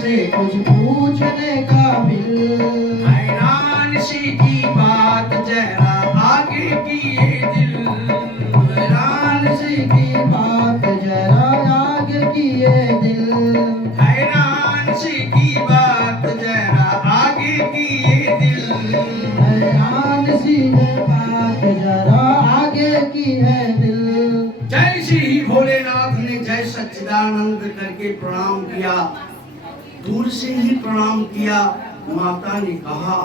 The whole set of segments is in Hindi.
से कुछ पूछने काबिल। हैरान सी की बात जरा आगे की ये दिल, हैरान सी की बात जरा आगे की ये दिल। हैरान सी की बात जरा आगे की ये दिल। हैरान सी बात जरा आगे की है दिल। जय श्री भोलेनाथ ने जय सच्चिदानंद करके प्रणाम किया, दूर से ही प्रणाम किया। माता ने कहा,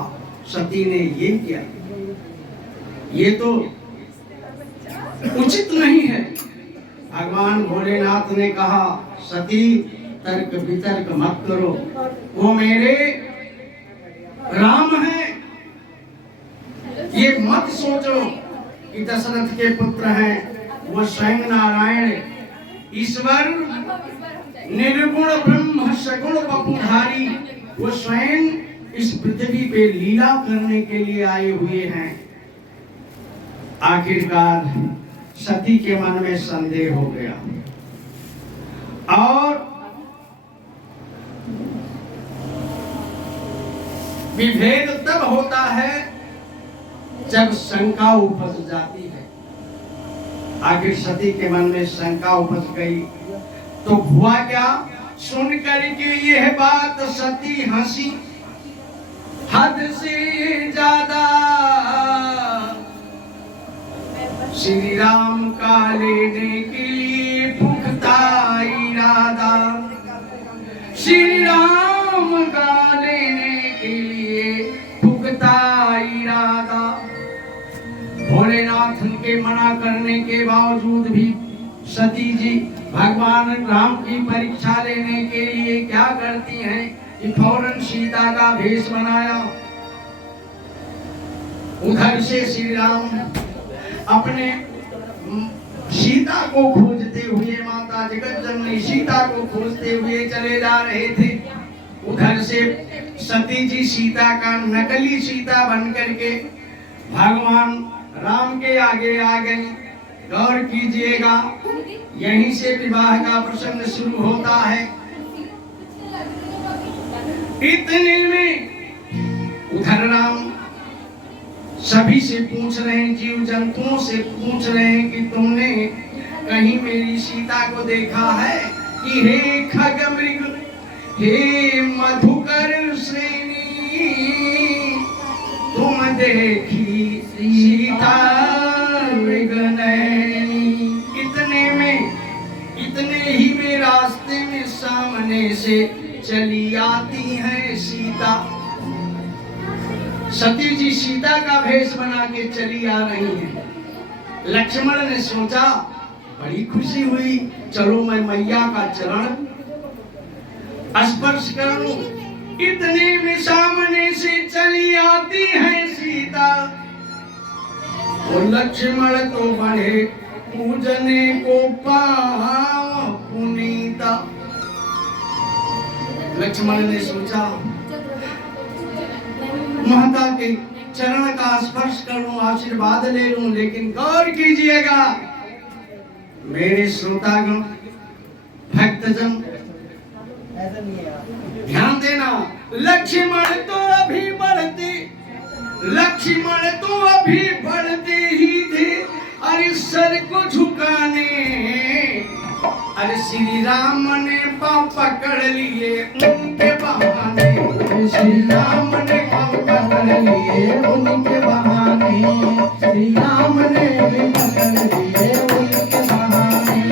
सती ने ये किया, ये तो उचित नहीं है। भगवान भोलेनाथ ने कहा, सती तर्क वितर्क मत करो, वो मेरे राम हैं। ये मत सोचो कि दशरथ के पुत्र हैं, वो स्वयं नारायण ईश्वर निर्गुण ब्रह्म सगुण वपुधारी, वो स्वयं इस पृथ्वी पे लीला करने के लिए आए हुए हैं। आखिरकार सती के मन में संदेह हो गया और विभेद तब होता है जब शंका उपज जाती है। आखिर सती के मन में शंका उपज गई तो हुआ क्या? सुन करके यह बात सती हंसी, हद से ज्यादा श्री राम का लेने के लिए पुख्ता इरादा, श्री राम का लेने के लिए पुख्ता इरादा। भोलेनाथ के मना करने के बावजूद भी सती जी भगवान राम की परीक्षा लेने के लिए क्या करती हैं कि फौरन सीता का भेष बनाया। उधर से श्री राम अपने सीता को खोजते हुए, माता जगत जननी सीता को खोजते हुए चले जा रहे थे। उधर से सती जी सीता का नकली सीता बन करके भगवान राम के आगे आ गई। गौर कीजिएगा, यहीं से विवाह का प्रसंग शुरू होता है। इतने में उधर राम सभी से पूछ रहे हैं, जीव जंतुओं से पूछ रहे हैं कि तुमने कहीं मेरी सीता को देखा है कि हे खग मृग, हे मधुकर श्रेणी, तुम देखी सीता मृग नैनी। इतने ही में रास्ते में सामने से चली आती है सीता। सती जी सीता का भेष बना के चली आ रही हैं। लक्ष्मण ने सोचा, बड़ी खुशी हुई, चलो मैं मैया का चरण स्पर्श कर लूं। इतने में सामने से चली आती है सीता। और लक्ष्मण तो बढ़े पूजने को पाव पुनीता। लक्ष्मण ने सोचा, माता के चरण का स्पर्श कर लूं, आशीर्वाद ले लूं। लेकिन गौर कीजिएगा मेरे श्रोतागण, भक्तजन, ध्यान देना। लक्ष्मण तो अभी बढ़ते, लक्ष्मण तो अभी बढ़ते ही थे अरे सर को झुकाने। अरे श्री राम ने पाँव पकड़ लिए उनके बहाने, श्री राम ने पाँव पकड़ लिए उनके बहाने। श्री राम ने भी पकड़ लिए उनके बहाने।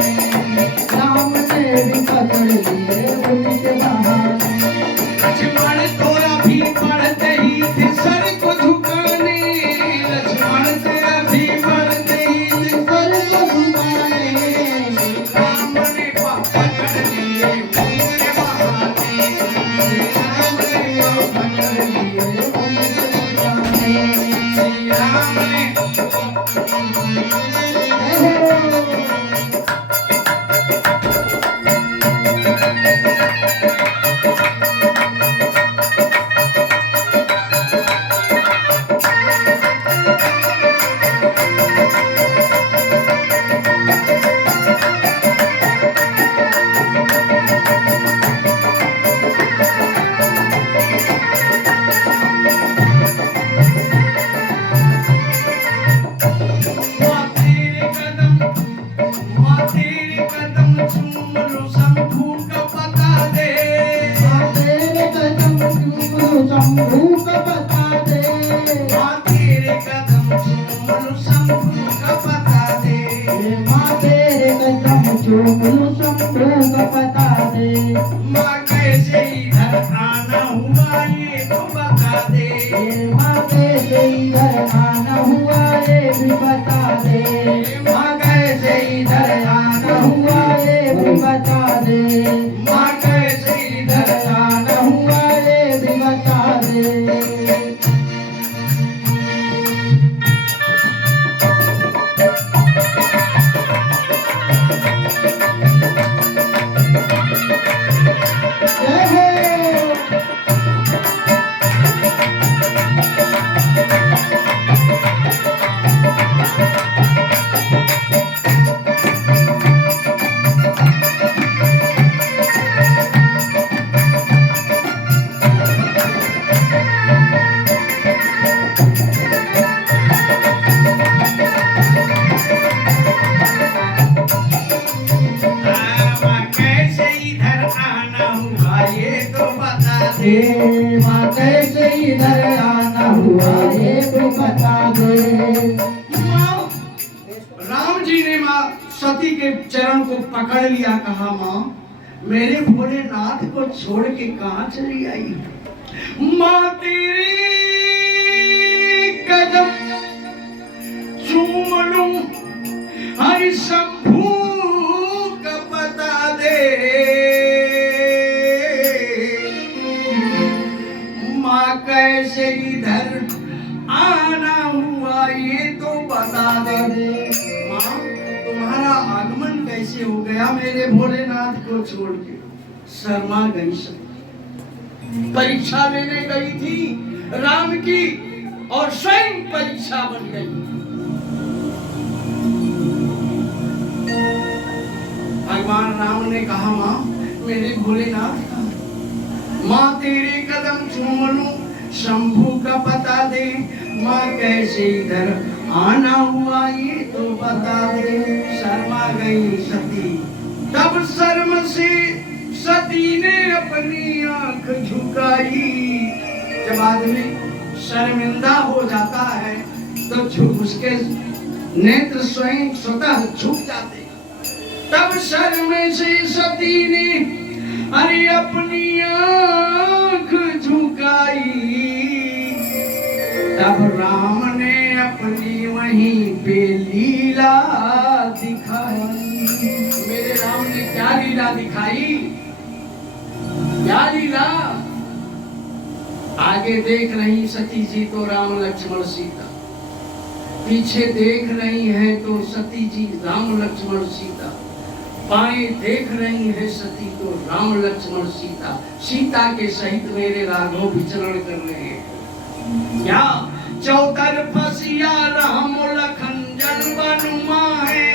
राम ने भी पकड़ लिए उनके बहाने। लक्ष्मण तो अभी बढ़ते ही थे सर को झुकाने, लक्ष्मण तो अभी बढ़ते ही थे सर को झुकाने। राम ने पकड़ लिए उनके बहाने, राम ने पकड़ लिए उनके बहाने। राम ने दे, माँ कैसे इधर आना हुआ ये तो बता दे। माँ, राम जी ने माँ सती के चरण को पकड़ लिया, कहा माँ मेरे भोलेनाथ को छोड़ के कहाँ चली आई? माँ तेरे कदम चूम लूं, हरि शंभू का पता दे। माँ कैसे इधर आना हुआ ये तो बता दे। माँ तुम्हारा आगमन कैसे हो गया मेरे भोलेनाथ को छोड़ के? शर्मा गई सब, परीक्षा लेने गई थी राम की और स्वयं परीक्षा बन गई। भगवान राम ने कहा माँ मेरे भोलेनाथ का, माँ तेरे कदम चूम लूं, शंभू का पता दे। माँ कैसे इधर आना हुआ ये तो बता दे। शर्मा गई सती, तब शर्म से सती ने अपनी आंख झुकाई। जब आदमी शर्मिंदा हो जाता है तो उसके नेत्र स्वयं स्वतः झुक जाते। तब शर्म से सती ने अरे अपनी आंख झुकाई। तब राम ने अपनी वहीं पे लीला दिखाई। मेरे राम ने क्या लीला दिखाई? क्या लीला? आगे देख रही सती जी तो राम लक्ष्मण सीता, पीछे देख रही है तो सती जी राम लक्ष्मण सीता, बाएं देख रही है सती तो राम लक्ष्मण सीता। सीता के सहित मेरे राघव विचरण कर रहे हैं। क्या चौतरफ सिया राम लखन जन बनुमाए।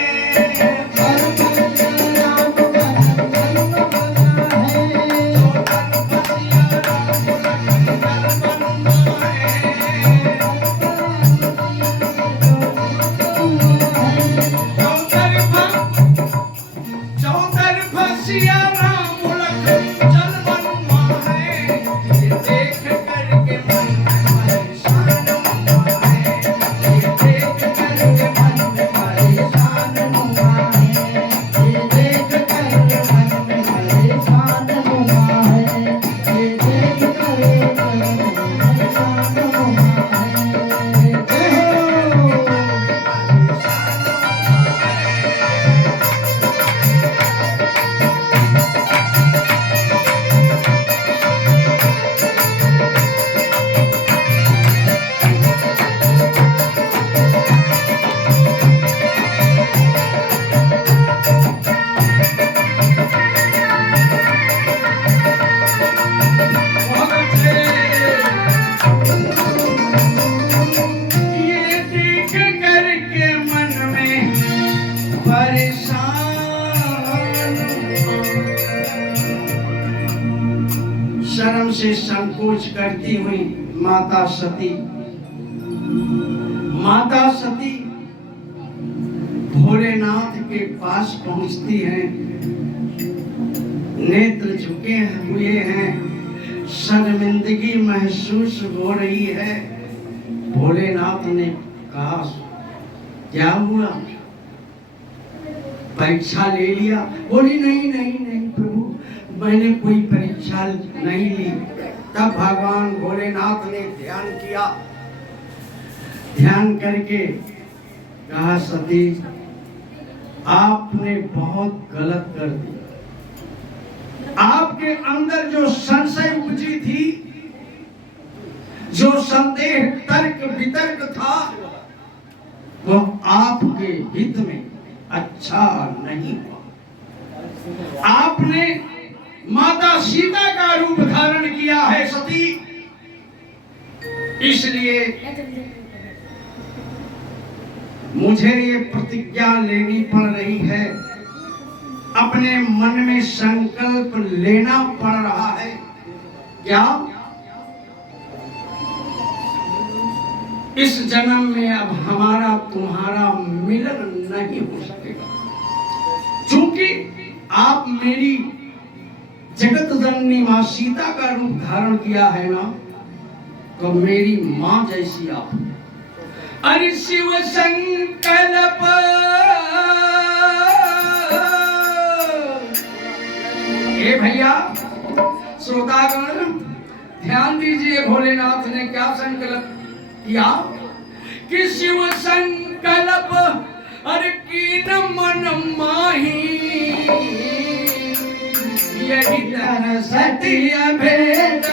शर्म से संकोच करती हुई माता सती भोलेनाथ के पास पहुंचती हैं। नेत्र झुके हुए हैं, शर्मिंदगी महसूस हो रही है। भोलेनाथ ने कहा क्या हुआ? परीक्षा ले लिया? बोली नहीं नहीं नहीं प्रभु, मैंने कोई परीक्षा नहीं ली। तब भगवान भोलेनाथ ने ध्यान किया, ध्यान करके कहा सती आपने बहुत गलत कर दिया। आपके अंदर जो संशय उपजी थी, जो संदेह तर्क वितर्क था, वो आपके हित में अच्छा नहीं हुआ। आपने माता सीता का रूप धारण किया है सती, इसलिए मुझे ये प्रतिज्ञा लेनी पड़ रही है, अपने मन में संकल्प लेना पड़ रहा है। क्या इस जन्म में अब हमारा तुम्हारा मिलन नहीं हो सकेगा, क्योंकि आप मेरी जगत जननी मां सीता का रूप धारण किया है ना, तो मेरी मां जैसी आप। अरे शिव संकल्प ए भैया श्रोतागण ध्यान दीजिए, भोलेनाथ ने क्या संकल्प किया कि शिव संकल्प अरे कीन मन माही, यही तरह सत्य भेद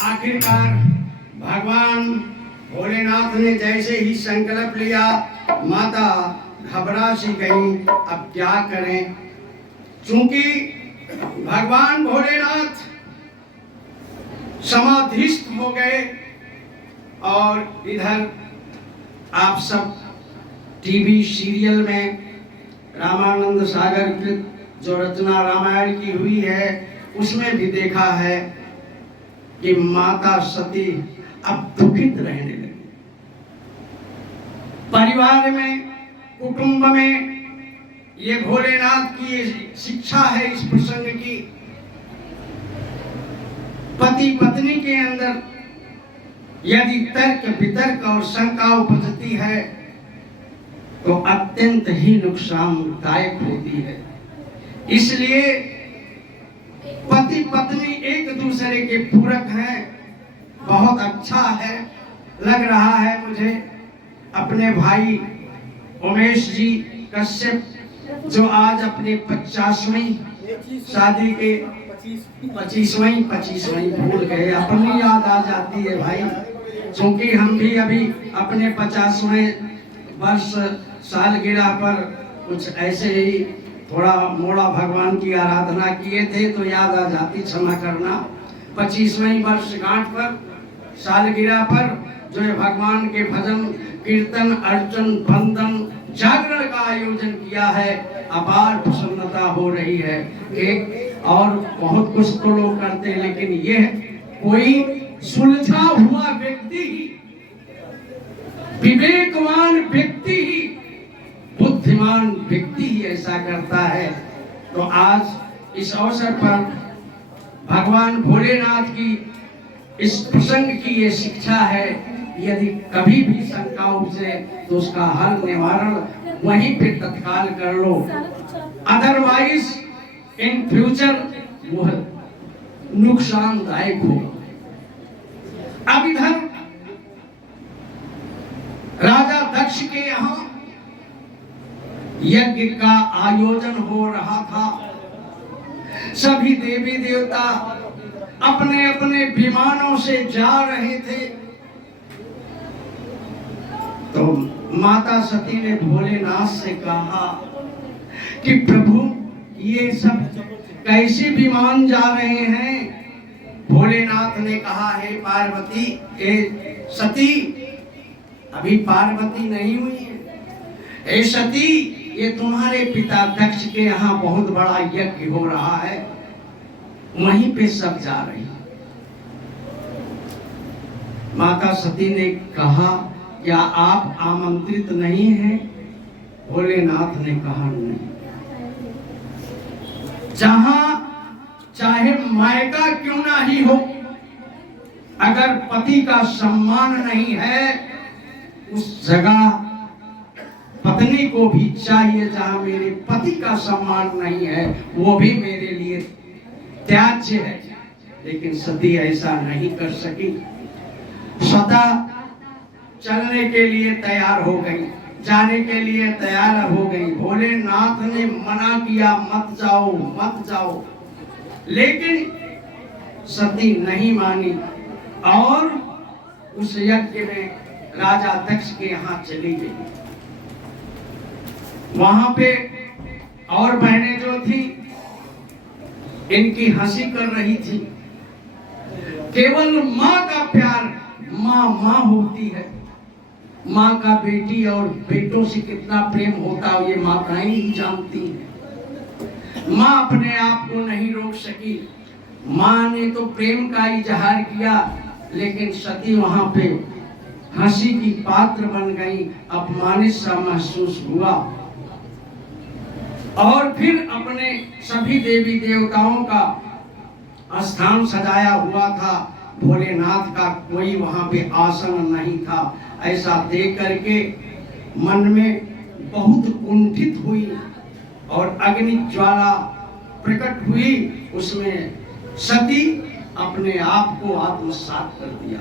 आखिरकार भगवान भोलेनाथ ने जैसे ही संकल्प लिया, माता घबरा सी गई, अब क्या करें। चूंकि भगवान भोलेनाथ समाधिस्थ हो गए और इधर आप सब टीवी सीरियल में रामानंद सागर कृत जो रचना रामायण की हुई है उसमें भी देखा है कि माता सती अब दुखित रहने लगी। परिवार में, कुटुंब में ये भोलेनाथ की ये शिक्षा है इस प्रसंग की। पति पत्नी के अंदर यदि तर्क वितर्क और शंका उपजती है तो अत्यंत ही नुकसानदायक होती है। इसलिए पति पत्नी एक दूसरे के पूरक हैं, बहुत अच्छा है। लग रहा है मुझे अपने भाई उमेश जी कश्यप जो आज अपने 50वीं शादी के 25वीं भूल गए, अपनी याद आ जाती है भाई, क्योंकि हम भी अभी अपने 50वें वर्ष सालगिरह पर कुछ ऐसे ही थोड़ा मोड़ा भगवान की आराधना किए थे तो याद आ जाती, क्षमा करना। 25वें वर्षगांठ पर, सालगिरह पर जो है भगवान के भजन कीर्तन अर्चन बंदन जागरण का आयोजन किया है, अपार प्रसन्नता हो रही है। एक और बहुत कुछ तो लोग करते हैं, लेकिन यह कोई सुलझा हुआ व्यक्ति ही, विवेकवान व्यक्ति ही, बुद्धिमान व्यक्ति ही ऐसा करता है। तो आज इस अवसर पर भगवान भोलेनाथ की इस प्रसंग की ये शिक्षा है यदि कभी भी शंका उपजे तो उसका हल निवारण वहीं पे तत्काल कर लो, अदरवाइज इन फ्यूचर वह नुकसानदायक हो। अब इधर राजा दक्ष के यहाँ यज्ञ का आयोजन हो रहा था। सभी देवी देवता अपने अपने विमानों से जा रहे थे। तो माता सती ने भोलेनाथ से कहा कि प्रभु ये सब कैसे विमान जा रहे हैं? भोलेनाथ ने कहा, हे पार्वती, हे सती, अभी पार्वती नहीं हुई है। हे सती, ये तुम्हारे पिता दक्ष के यहाँ बहुत बड़ा यज्ञ हो रहा है, वहीं पे सब जा रही। माता सती ने कहा, क्या आप आमंत्रित नहीं हैं? भोलेनाथ ने कहा, नहीं। जहां चाहे मायका क्यों ना ही हो, अगर पति का सम्मान नहीं है, उस जगह पत्नी को भी चाहिए। जहां मेरे पति का सम्मान नहीं है, वो भी मेरे लिए त्याज्य है। लेकिन सती ऐसा नहीं कर सकी। सदा चलने के लिए तैयार हो गई, जाने के लिए तैयार हो गई। भोलेनाथ ने मना किया, मत जाओ मत जाओ, लेकिन सती नहीं मानी और उस यज्ञ में राजा दक्ष के यहाँ चली गई। वहां पे और बहनें जो थी, इनकी हंसी कर रही थी। केवल माँ का प्यार, माँ माँ होती है। माँ का बेटी और बेटों से कितना प्रेम होता है, ये माताएं ही जानती हैं। माँ अपने आप को नहीं रोक सकी। माँ ने तो प्रेम का इजहार किया, लेकिन सती वहां पे हंसी की पात्र बन गई, अपमानित सा महसूस हुआ। और फिर अपने सभी देवी देवताओं का स्थान सजाया हुआ था, भोलेनाथ का कोई वहां पे आसन नहीं था। ऐसा देख करके मन में बहुत कुंठित हुई और अग्नि ज्वाला प्रकट हुई। उसमें सती अपने आप को आत्मसात कर दिया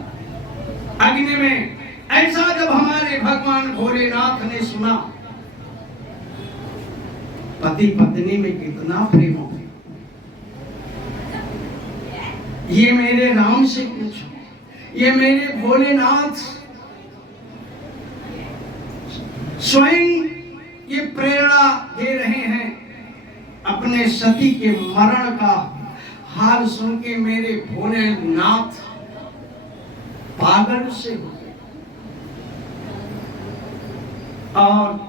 अग्नि में। ऐसा जब हमारे भगवान भोलेनाथ ने सुना, पति पत्नी में कितना प्रेम हो, ये मेरे राम से पूछो, ये मेरे भोलेनाथ स्वयं ये प्रेरणा दे रहे हैं। अपने सती के मरण का हाल सुन के मेरे भोलेनाथ पागल से हो गए और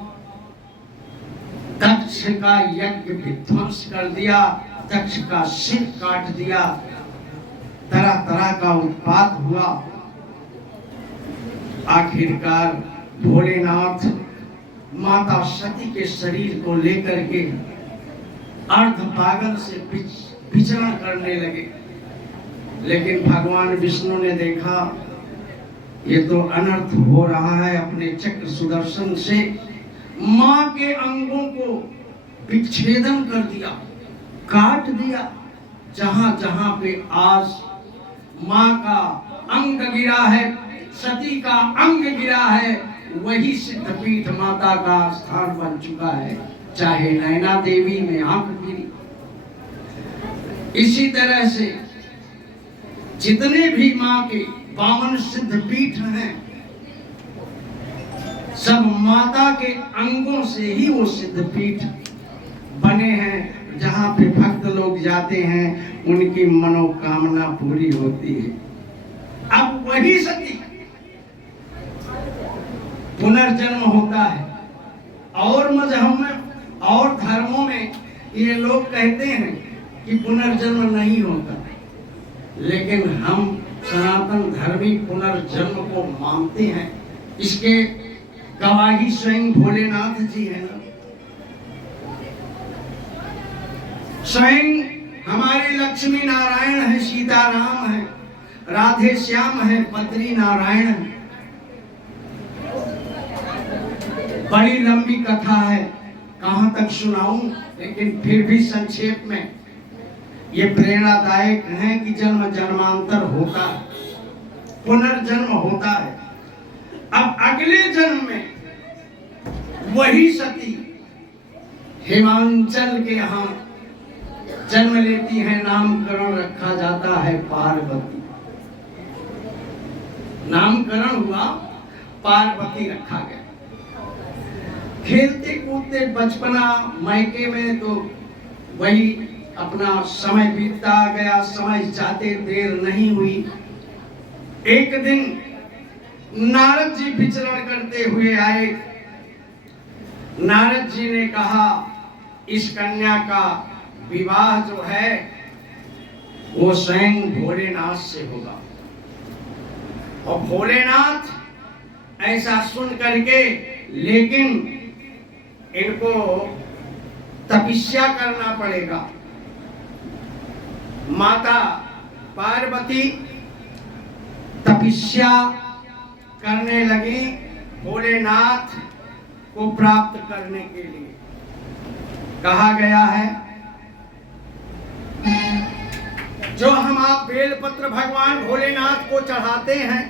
दक्ष का यज्ञ विध्वंस कर दिया, दक्ष का सिर काट दिया। तरह तरह का उत्पात हुआ। आखिरकार भोलेनाथ माता सती के शरीर को लेकर के अर्ध पागल से विचरण करने लगे। लेकिन भगवान विष्णु ने देखा ये तो अनर्थ हो रहा है, अपने चक्र सुदर्शन से मां के अंगों को विच्छेदन कर दिया, काट दिया। जहां जहां पे आज मां का अंग गिरा है, सती का अंग गिरा है, वही सिद्धपीठ माता का स्थान बन चुका है। चाहे नैना देवी में आंख गिरी, इसी तरह से जितने भी मां के 52 सिद्धपीठ हैं, सब माता के अंगों से ही वो सिद्धपीठ बने हैं। जहां पे भक्त लोग जाते हैं, उनकी मनोकामना पूरी होती है। अब वही सती पुनर्जन्म होता है। और मजहब में और धर्मों में ये लोग कहते हैं कि पुनर्जन्म नहीं होता, लेकिन हम सनातन धर्मी पुनर्जन्म को मानते हैं। इसके गवाही स्वयं भोलेनाथ जी है ना। स्वयं हमारे लक्ष्मी नारायण है, सीताराम है, राधे श्याम है, बद्री नारायण है। बड़ी लंबी कथा है, कहाँ तक सुनाऊं, लेकिन फिर भी संक्षेप में ये प्रेरणादायक है कि जन्म जन्मांतर होता है, पुनर्जन्म होता है। अब अगले जन्म में वही सती हिमांचल के यहाँ जन्म लेती है, नामकरण रखा जाता है पार्वती। नामकरण हुआ, पार्वती रखा गया। खेलते कूदते बचपना मायके में तो वही अपना समय बीतता गया, समय जाते देर नहीं हुई। एक दिन नारद जी विचरण करते हुए आए। नारद जी ने कहा इस कन्या का विवाह जो है वो स्वयं भोलेनाथ से होगा। और भोलेनाथ ऐसा सुन करके, लेकिन इनको तपस्या करना पड़ेगा। माता पार्वती तपस्या करने लगी भोलेनाथ को प्राप्त करने के लिए। कहा गया है जो हम आप बेलपत्र भगवान भोलेनाथ को चढ़ाते हैं,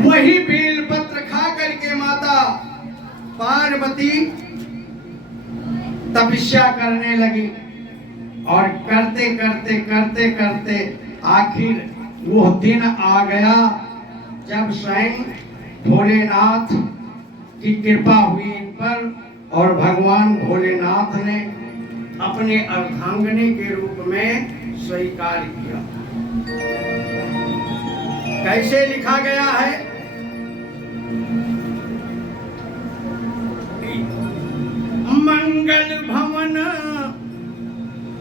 वही बेलपत्र खा करके माता पार्वती तपस्या करने लगी। और करते करते करते करते आखिर वो दिन आ गया जब स्वयं भोलेनाथ की कृपा हुई इन पर, और भगवान भोलेनाथ ने अपने अर्धांगिनी के रूप में स्वीकार किया। कैसे लिखा गया है? मंगल भवन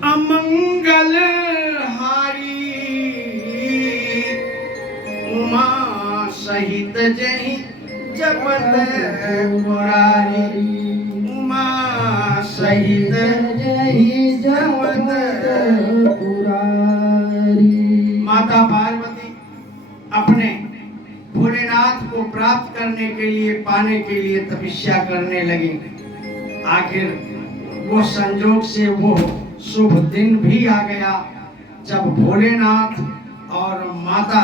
अमंगल हारी, उमा सहित जही जपत मुरारी। उमा सहित जही जपत मुरारी। माता पार्वती अपने भोलेनाथ को प्राप्त करने के लिए, पाने के लिए तपस्या करने लगी। आखिर वो संजोग से वो शुभ दिन भी आ गया जब भोलेनाथ और माता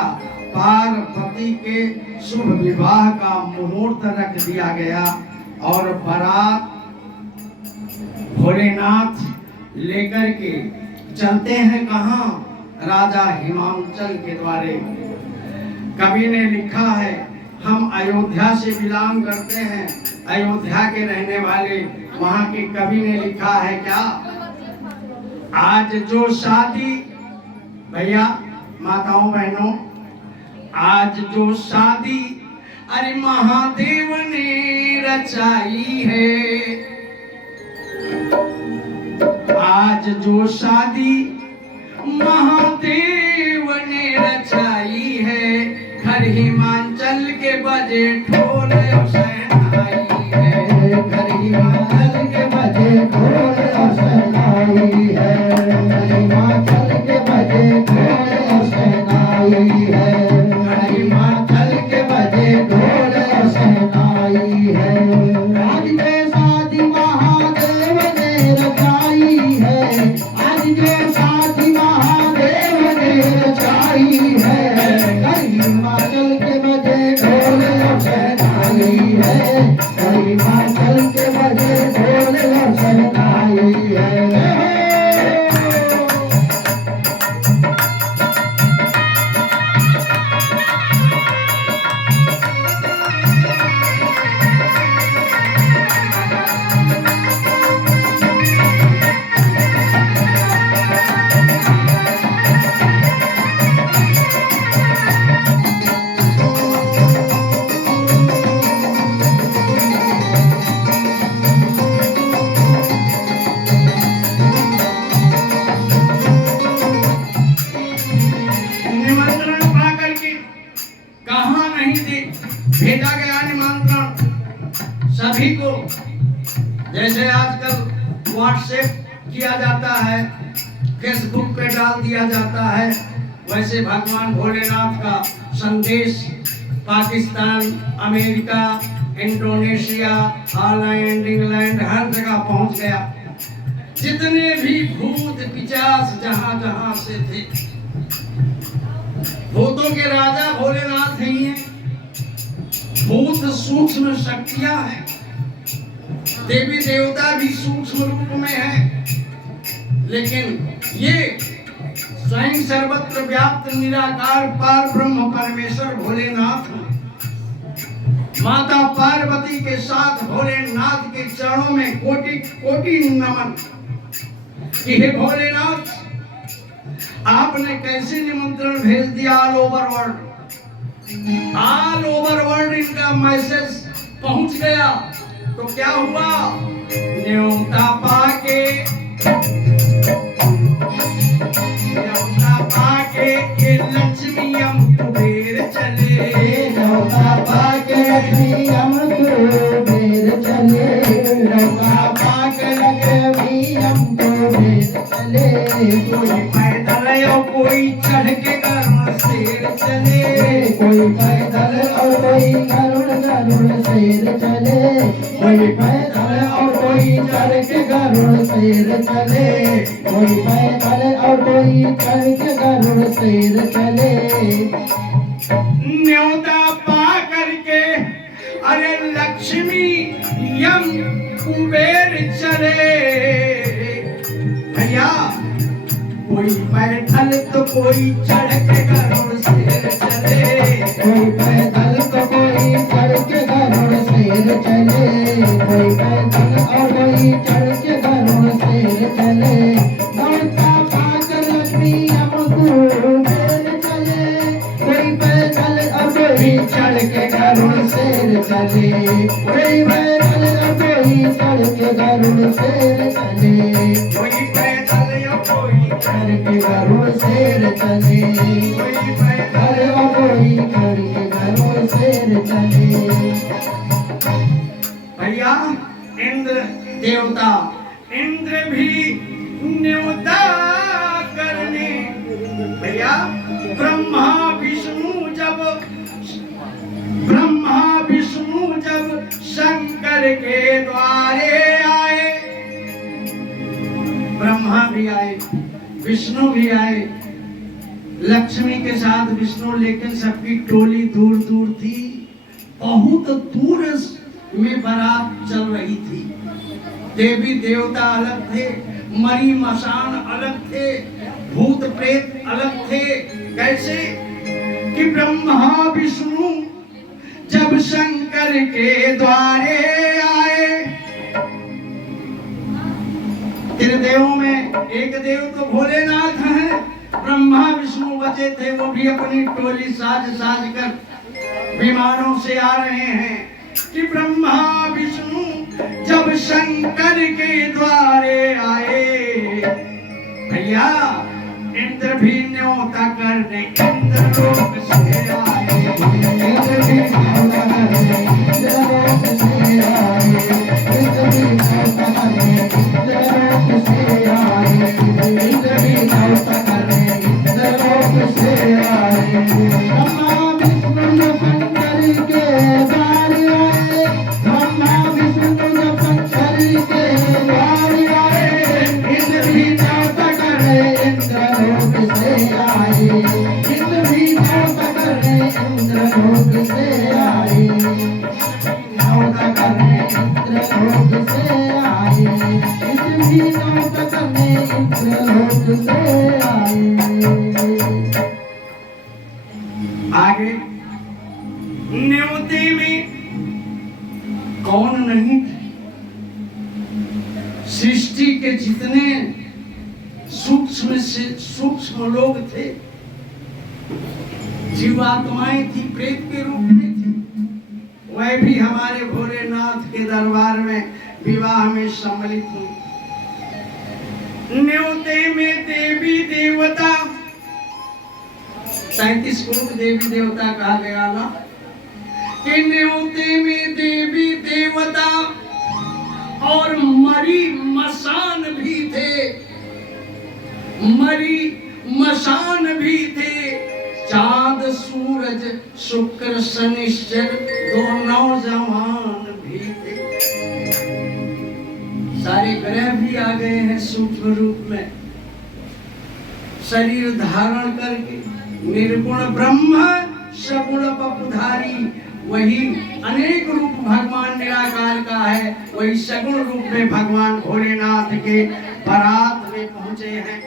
पार्वती के शुभ विवाह का मुहूर्त रख दिया गया। और बारात भोलेनाथ लेकर के चलते हैं कहाँ? राजा हिमांचल के द्वारे। कवि ने लिखा है, हम अयोध्या से बिलोंग करते हैं, अयोध्या के रहने वाले। वहां के कवि ने लिखा है क्या? आज जो शादी, भैया माताओं बहनों, आज जो शादी अरे महादेव ने रचाई है। आज जो शादी महादेव ने रचाई है, घर हिमांचल के बजे ढोल शहनाई है। घर हिमाचल के बजे ढोल शहनाई है। हिमाचल के बजे ढोल शहनाई है। हिमाचल के बजे ढोल शहनाई है। आज जो शादी महादेव ने रचाई है, आज जो शादी महादेव ने रचाई है। हिमाचल के बजे ढोल शहनाई है। हिमाचल के बजे ढोल शहनाई है। भेजा गया निमंत्रण सभी को। जैसे आजकल व्हाट्सएप किया जाता है, फेसबुक पे डाल दिया जाता है, वैसे भगवान भोलेनाथ का संदेश Pakistan, America, Indonesia, Holland, England हर जगह पहुंच गया। जितने भी भूत पिशाच जहां जहां से थे, भूतों के राजा भोलेनाथ ही हैं। भूत सूक्ष्म शक्तियां हैं, देवी देवता भी सूक्ष्म रूप में है, लेकिन ये स्वयं सर्वत्र व्याप्त निराकार पार ब्रह्म परमेश्वर भोलेनाथ हैं। माता पार्वती के साथ भोलेनाथ के चरणों में कोटि कोटि नमन कि हे भोलेनाथ, आपने कैसे निमंत्रण भेज दिया ऑल ओवर वर्ल्ड इनका मैसेज पहुंच गया। तो क्या हुआ, न्योता पाके के लक्ष्मी हम कुबेर चले, न्योता पाके लक्ष्मी हम कुबेर चले, न्योता पाके लक्ष्मी हम कुबेर चले। कोई पैदल और कोई चढ़ के गरुड़ शेर चले, कोई पैदल और कोई गरुड़ शेर चले, कोई पैदल और कोई चढ़ के गरुड़ शेर चले, कोई पैदल और कोई चढ़ के गरुड़ शेर चले। न्योता पा करके अरे लक्ष्मी यम कुबेर चले। भैया कोई पैदल तो कोई चढ़ के गरुड़ शेर चले, कोई पैदल तो कोई चढ़ के गरुड़ शेर चले, कोई पैदल और कोई चढ़ के गरुड़ शेर चले। न्योता पाकर लक्ष्मी हम कुबेर चले, कोई पैदल और कोई चढ़ के गरुड़ शेर चले, कोई पैदल और कोई चढ़ के गरुड़ शेर चले, कोई पैदल या कोई चढ़ के गरुड़ शेर चले, कोई पैदल और कोई चढ़ के गरुड़ शेर चले। भैया इंद्र देवता, इंद्र भी न्योता करने। भैया ब्रह्मा विष्णु जब शंकर के द्वारे आए, ब्रह्मा भी आए, विष्णु भी आए, लक्ष्मी के साथ विष्णु, लेकिन सबकी टोली दूर दूर थी। बहुत दूर में बारात चल रही थी। देवी देवता अलग थे, मरी मसान अलग थे, भूत प्रेत अलग थे। कैसे कि ब्रह्मा विष्णु जब शंकर के द्वारे आए, त्रिदेवों में एक देव तो भोलेनाथ हैं, ब्रह्मा विष्णु बचे थे, वो भी अपनी टोली साज कर विमानों से आ रहे हैं कि ब्रह्मा विष्णु जब शंकर के द्वारे आए। भैया इंद्र भी न्योता करने इंद्रलोक से आए, इंद्र भी न्योता करने इंद्रलोक से आए, इंद्र भी न्योता करने इंद्रलोक से आए, इंद्र भी न्योता करने इंद्रलोक से आए। ब्रह्मा विष्णु शंकर के द्वारे आए, ब्रह्मा विष्णु शंकर के द्वारे आए, इंद्र भी न्योता करने इंद्रलोक से आए, इंद्र भी न्योता करने इंद्रलोक से आए, न्योता करने इंद्रलोक से आए, इंद्र भी न्योता करने इंद्रलोक से आए। आगे न्योते में कौन नहीं थे? सृष्टि के जितने सूक्ष्म से सूक्ष्म लोग थे, जीवात्माएं थी, प्रेत के रूप में थी, वह भी हमारे भोलेनाथ के दरबार में विवाह में सम्मिलित हुई। न्योते में देवी देवता 37 कोट देवी देवता कहा गया ना, कि न्योते में देवी देवता और मरी मसान भी थे, मरी मसान भी थे। चांद सूरज शुक्र शनिश्चर दो नौजवान सूक्ष्म रूप में शरीर धारण करके निर्गुण ब्रह्म सगुण बपुधारी, वही अनेक रूप भगवान निराकार का है, वही सगुण रूप में भगवान भोलेनाथ के बारात में पहुंचे हैं।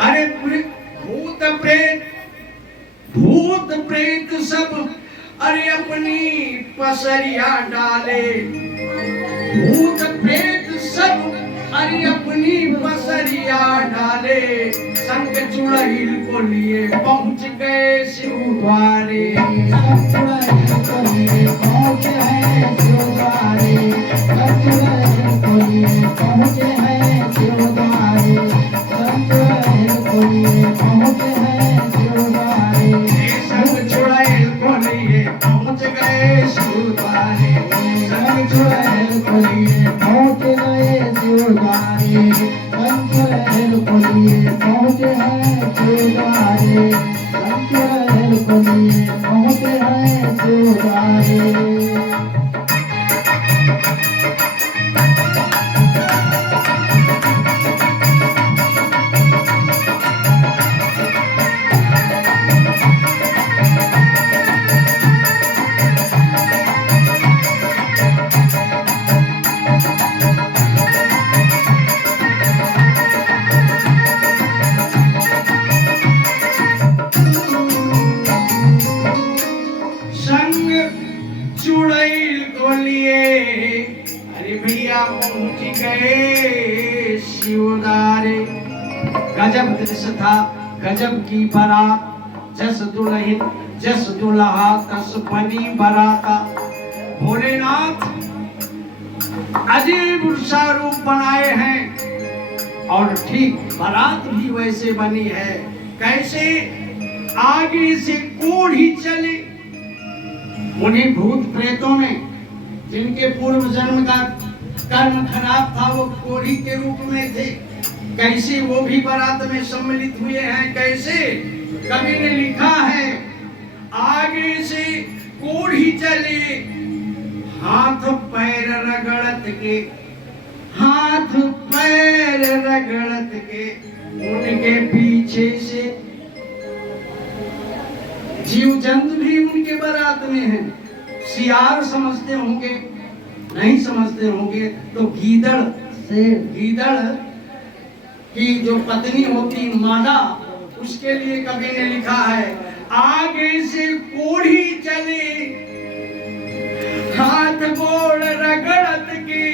अरे भूत प्रेत सब अरे अपनी पसरिया डाले, भूत प्रेत सब अरे अपनी पसरिया डाले, संग चुड़ैल को लिए पहुंच गए शिव द्वारे, संग चुड़ैल को लिए पहुंचे हैं शिव द्वारे, संग चुड़ैल को लिए पहुंचे हैं शिव द्वारे, संग चुड़ैल को लिए पहुंचे हैं शिव द्वारे, संग चुड़ैल को लिए पहुंच गए शिव द्वारे, संग चुड़ैल को लिए पहुंच गए शिव द्वारे, संग चुड़ैल को लिए पहुंचे हैं शिव द्वारे, संग चुड़ैल को लिए पहुंचे हैं शिव द्वारे। संग चुड़ैल को लिए अरे भैया पहुंच गए शिवदारे। गजब दृश्य था, गजब की बारात, जस दुल्हन जस दुल्हा तस बनी बराता। भोलेनाथ अजीब सा रूप बनाए हैं और ठीक बारात भी वैसे बनी है। कैसे? आगे से कोढ़ी चले। उन्हीं भूत प्रेतों में जिनके पूर्व जन्म का कर्म खराब था वो कोढ़ी के रूप में थे, कैसे वो भी बारात में सम्मिलित हुए हैं। कैसे? कवि ने लिखा है, आगे से कोढ़ी चले हाथ पैर रगड़त के, हाथ पैर रगड़त के, उनके पीछे से जीव जंतु भी उनके बारात में हैं। सियार समझते होंगे, नहीं समझते होंगे तो गीदड़ से, गीदड़ की जो पत्नी होती मादा, उसके लिए कवि ने लिखा है, आगे से कोढ़ी चले हाथ गोड़ रगड़त के,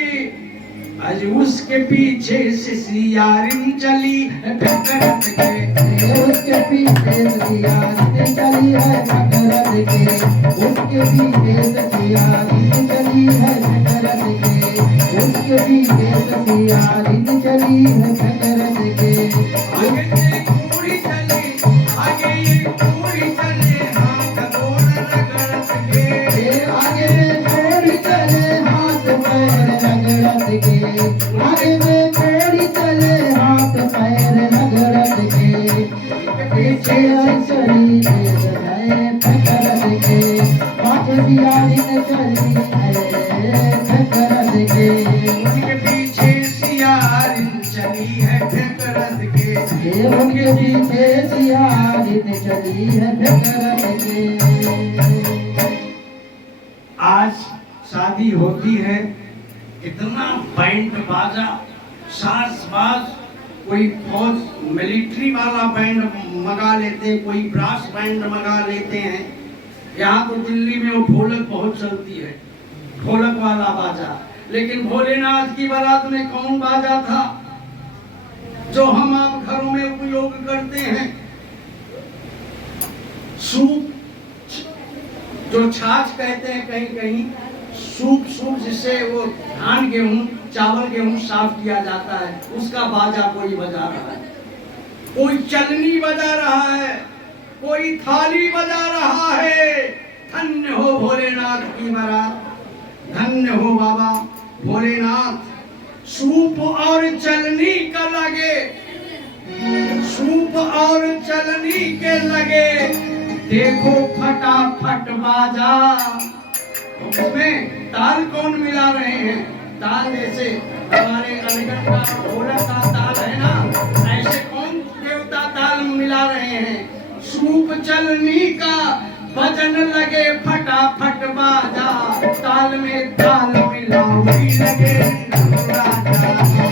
आज उसके पीछे से सियारिन चली रगड़त के, उसके पीछे सियारिन चली है रगड़त के, उसके पीछे सियारिन चली है रगड़त के, उसके पीछे सियारिन चली है रगड़त के। आगे से कोढ़ी चले, आगे ये कोढ़ी चले हाथ गोड़ रगड़त के, आगे कोढ़ी चले हाथ पैर रगड़त के, आगे में कोढ़ी चले हाथ पैर रगड़त के, पीछे चली है फकरत के, पाछे सियारिन चली है फकरत के, उनके पीछे सियारिन चली है फकरत के, उनके पीछे सियारिन चली है फकरत के। आज शादी होती है, इतना बैंड बाजा साज बाज, कोई फौज मिलिट्री वाला बैंड मंगा लेते हैं, कोई ब्रास बैंड मंगा लेते हैं। यहाँ तो दिल्ली में वो ढोलक बहुत चलती है, ढोलक वाला बाजा। लेकिन भोलेनाथ की बारात में कौन बाजा था जो हम आप घरों में उपयोग करते हैं? सूप, जो छाछ कहते हैं कहीं कहीं, सूप सूप जिससे वो धान गेहूं चावल गेहूं साफ किया जाता है, उसका बाजा कोई बजा रहा है, कोई चलनी बजा रहा है, कोई थाली बजा रहा है। धन्य हो भोलेनाथ की बारात, धन्य हो बाबा भोलेनाथ। सूप और चलनी का लगे, सूप और चलनी के लगे, देखो फटाफट बाजा। उसमें ताल कौन मिला रहे हैं? ताल जैसे हमारे अलगन का ढोलक का ताल है ना, ऐसे कौन देवता ताल मिला रहे हैं। सूप चलनी का भजन लगे फटाफट बाजा, ताल में ताल मिलावटी लगे राजा,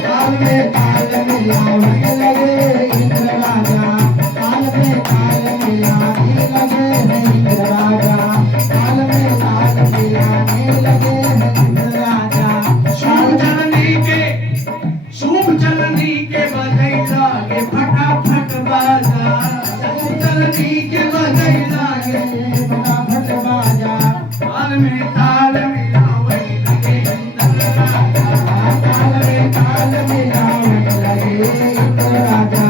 ताल में ताल मिलावटी लगे इंद्र राजा, ताल में ताल मिलाने लगे इंद्र राजा, ताल में ताल मिलाने लगे इंद्र राजा। सूप चलनी के बजैला के फटाफट बाजा, सूप चलनी के बजैला के फटाफट बाजा, ताल में ताल मिलावटी लगे इंद्र राजा, ताल में ताल मिलावट लगे इंद्र राजा,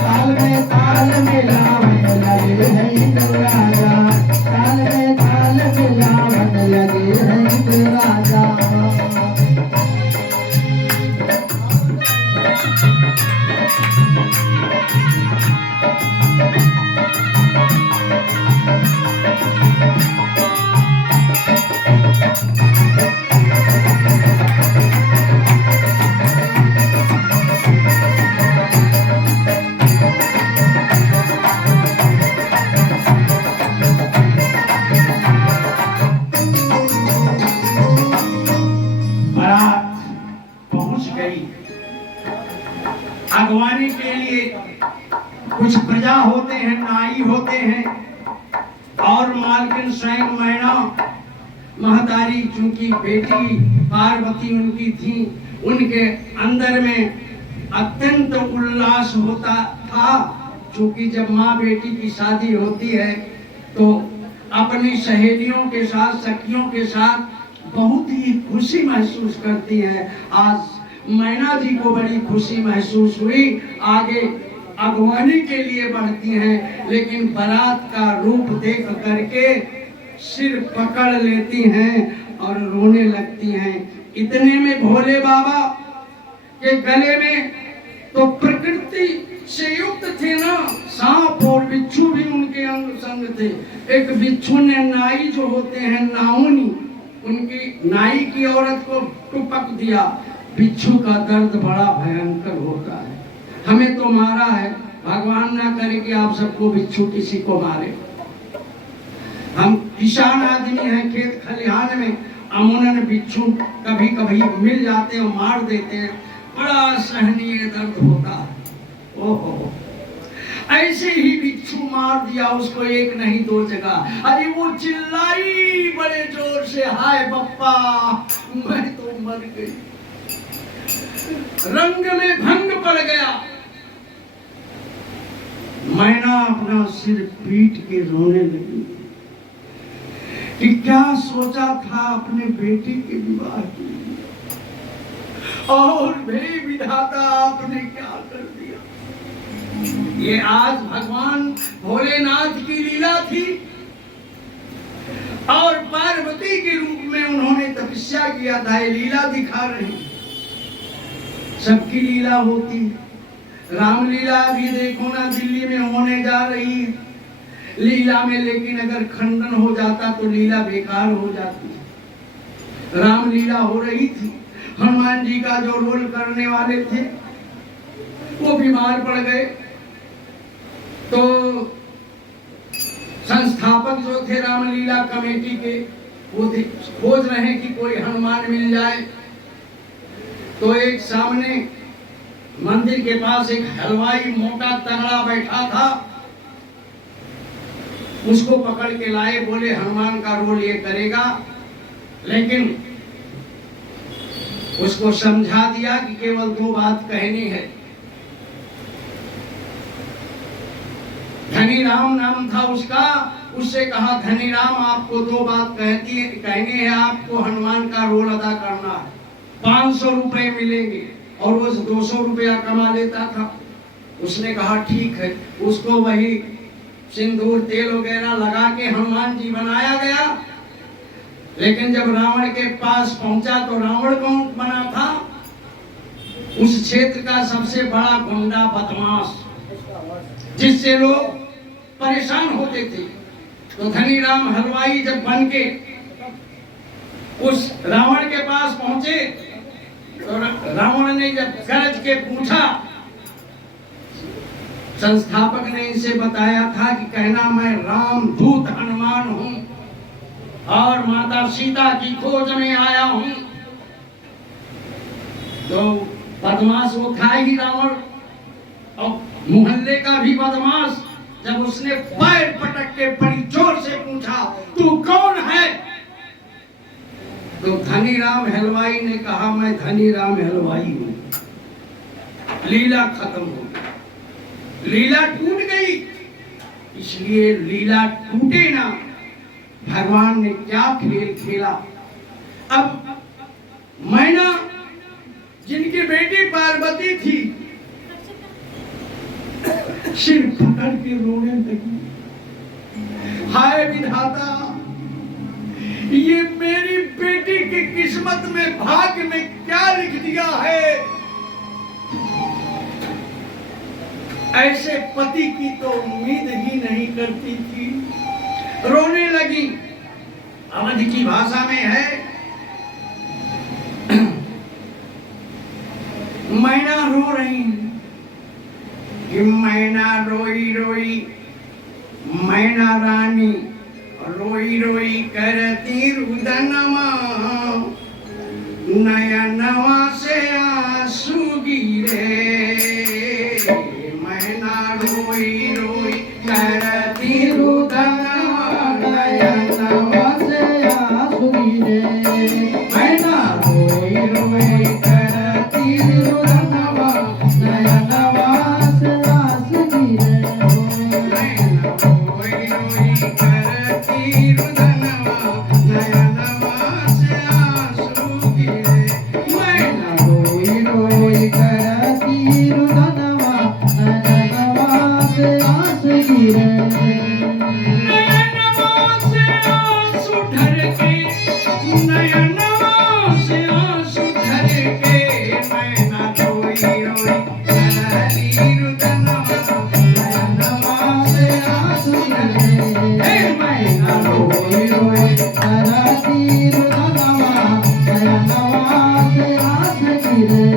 ताल में ताल मिलावट लगे इंद्र राजा, ताल में ताल मिलावट लगे इंद्र राजा। बारात पहुंच गई। अगवानी के लिए कुछ प्रजा होते हैं, नाई होते हैं, और मालकिन स्वयं मैना महतारी, चूंकि बेटी पार्वती उनकी थी, उनके अंदर में अत्यंत उल्लास होता था। चूंकि जब माँ बेटी की शादी होती है तो अपनी सहेलियों के साथ, सखियों के साथ बहुत ही खुशी महसूस करती है। आज मैना जी को बड़ी खुशी महसूस हुई, आगे अगवानी के लिए बढ़ती हैं, लेकिन बारात का रूप देख करके सिर पकड़ लेती हैं और रोने लगती हैं। इतने में भोले बाबा के गले में तो प्रकृति से युक्त थे ना, सांप और बिच्छू भी उनके अंग संग थे। एक बिच्छू ने नाई जो होते हैं नाउनी, उनकी नाई की औरत को टुपक दिया। बिच्छू का दर्द बड़ा भयंकर होता है, हमें तो मारा है, भगवान ना करे कि आप सबको बिच्छू किसी को मारे। हम किसान आदमी हैं, खेत खलिहान में अमूमन बिच्छू कभी कभी मिल जाते हैं, मार देते हैं, बड़ा सहनीय दर्द होता है। ओहो, ऐसे ही बिच्छू मार दिया उसको, एक नहीं दो जगह। अरे वो चिल्लाई बड़े जोर से, हाय बप्पा मैं तो मर गई। रंग में भंग पड़ गया। मैना अपना सिर पीट के रोने लगी कि क्या सोचा था अपने बेटे के विवाह के लिए, और भी विधाता आपने क्या कर दिया। ये आज भगवान भोलेनाथ की लीला थी, और पार्वती के रूप में उन्होंने तपस्या किया था। ये लीला दिखा रही, सबकी लीला होती। रामलीला भी देखो ना, दिल्ली में होने जा रही है लीला में, लेकिन अगर खंडन हो जाता तो लीला बेकार हो जाती। रामलीला हो रही थी, हनुमान जी का जो रोल करने वाले थे वो बीमार पड़ गए, तो संस्थापक जो थे रामलीला कमेटी के, वो खोज रहे हैं कि कोई हनुमान मिल जाए। तो एक सामने मंदिर के पास एक हलवाई मोटा तगड़ा बैठा था, उसको पकड़ के लाए, बोले हनुमान का रोल ये करेगा। लेकिन उसको समझा दिया कि केवल दो बात कहनी है। धनी राम नाम था उसका, उससे कहा धनी राम आपको दो बात कहनी है, आपको हनुमान का रोल अदा करना है, 500 रुपए मिलेंगे। और वो 200 रुपया कमा लेता था। उसने कहा ठीक है। उसको वही सिंदूर तेल वगैरह लगा के हनुमान जी बनाया गया। लेकिन जब रावण के पास पहुंचा तो रावण कौन बना था? उस क्षेत्र का सबसे बड़ा गुंडा बदमाश, जिससे लोग परेशान होते थे। तो धनी राम हलवाई जब बन के उस रावण के पास पहुंचे तो रावण ने जब गरज के पूछा, संस्थापक ने इसे बताया था कि कहना मैं राम दूत हनुमान हूं और माता सीता की खोज में आया हूं। तो बदमाश वो था ही रावण, और मोहल्ले का भी बदमाश। जब उसने पैर पटक के बड़ी जोर से पूछा तू कौन है, तो धनी राम हलवाई ने कहा मैं धनी राम हलवाई हूं। लीला खत्म हो गई, लीला टूट गई। इसलिए लीला टूटे ना, भगवान ने क्या खेल खेला। अब मैना जिनकी बेटी पार्वती थी, सिर पकड़ के रोने लगी, हाय विधाता, ये मेरी बेटी की किस्मत में, भाग्य में क्या लिख दिया है। ऐसे पति की तो उम्मीद ही नहीं करती थी। रोने लगी। अवध की भाषा में है, मैना रो रही कि मैना रोई रोई, मैना रानी रोई रोई करती रुदनमा, नयनवा से आंसू गिरे। मैना रोई रोई करती रुदनमा, नयनवा से आंसू गिरे। मैना रोई रोई करती रुदनमा, नयनवा से आंसू गिरे। मैना रोई रोई करती रुदनमा, नयनवा से आंसू गिरे। मैना रोई रोई करती रुदनमा, नयनवा से आंसू गिरे। नयनवा से आंसू ढरके, नयनवा से आंसू ढरके। मैना रोई रोई करती रुदनमा, नयनवा से आंसू गिरे। मैना रोई रोई करती रुदनमा, नयनवा से आंसू गिरे।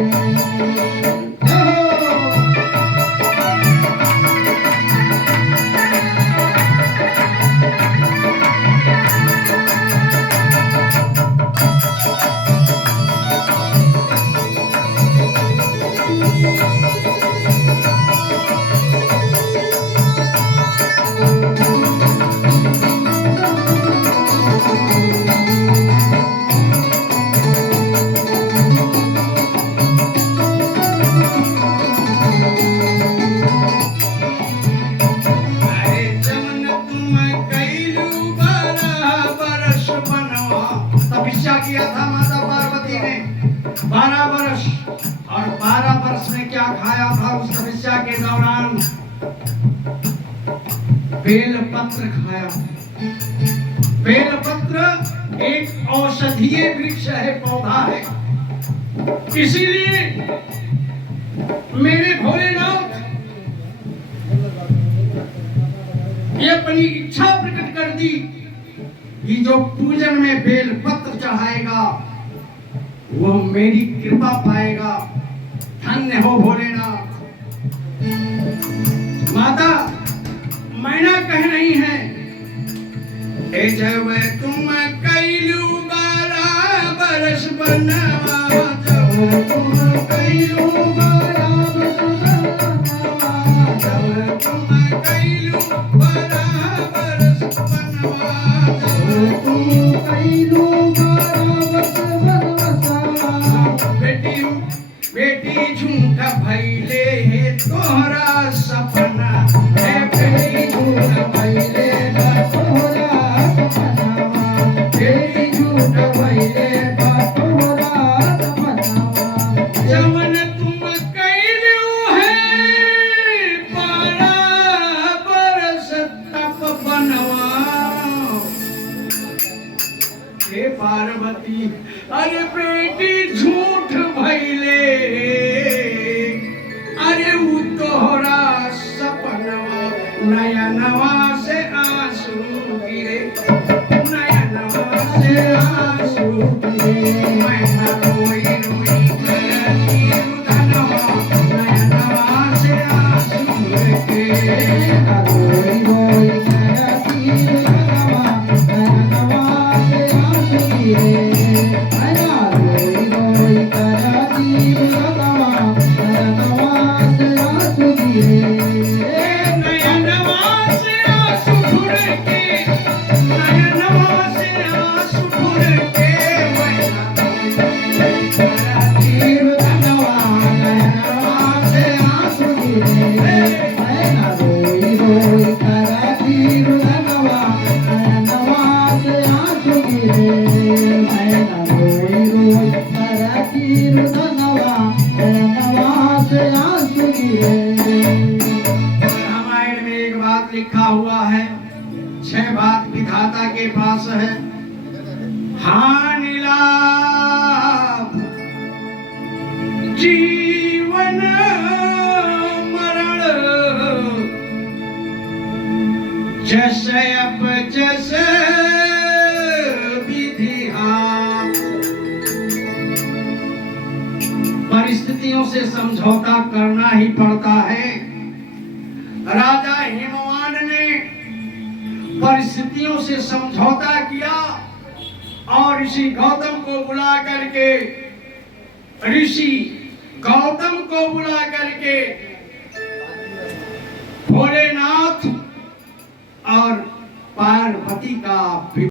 अरे जमन तुम कैलू 12 बरस बनवा। तपस्या किया था माता पार्वती ने 12 वर्ष, और 12 वर्ष में क्या खाया था उस तपस्या के दौरान? बेलपत्र खाया। बेलपत्र एक औषधीय वृक्ष है, पौधा है। इसीलिए मेरे भोलेनाथ ये अपनी इच्छा प्रकट कर दी कि जो पूजन में बेलपत्र चढ़ाएगा वो मेरी कृपा पाएगा। धन्य हो भोलेनाथ। माता मैना कह रही है, ए जब तुम कैलू 12 बरस बनवा, जब तुम कैलू 12 बरस बनवा, जब तुम कैलू 12 बरस बनवा, जब तुम कैलू 12 बरस बनवा। बेटी बेटी झूठ भैले है तोहरा सपना, है बेटी झूठ भैले है तोहरा सपना, बेटी झूठ भैले है तोहरा सपना। जमन तुम कैलू है 12 बरस तप बनवा। हे पार्वती, अरे बेटी झूठ भैले, अरे उ तोहरा सपनवा, नयनवा से आंसू गिरे, नयनवा से आंसू गिरे। मैना रोई रोई विधाता के पास है। हानि लाभ जीवन मरण, जस अप जस विधि हाथ। परिस्थितियों से समझौता करना ही पड़ता है। राजा हिमवान ने परिस्थितियों से समझौता किया और ऋषि गौतम को बुला करके भोलेनाथ और पार्वती का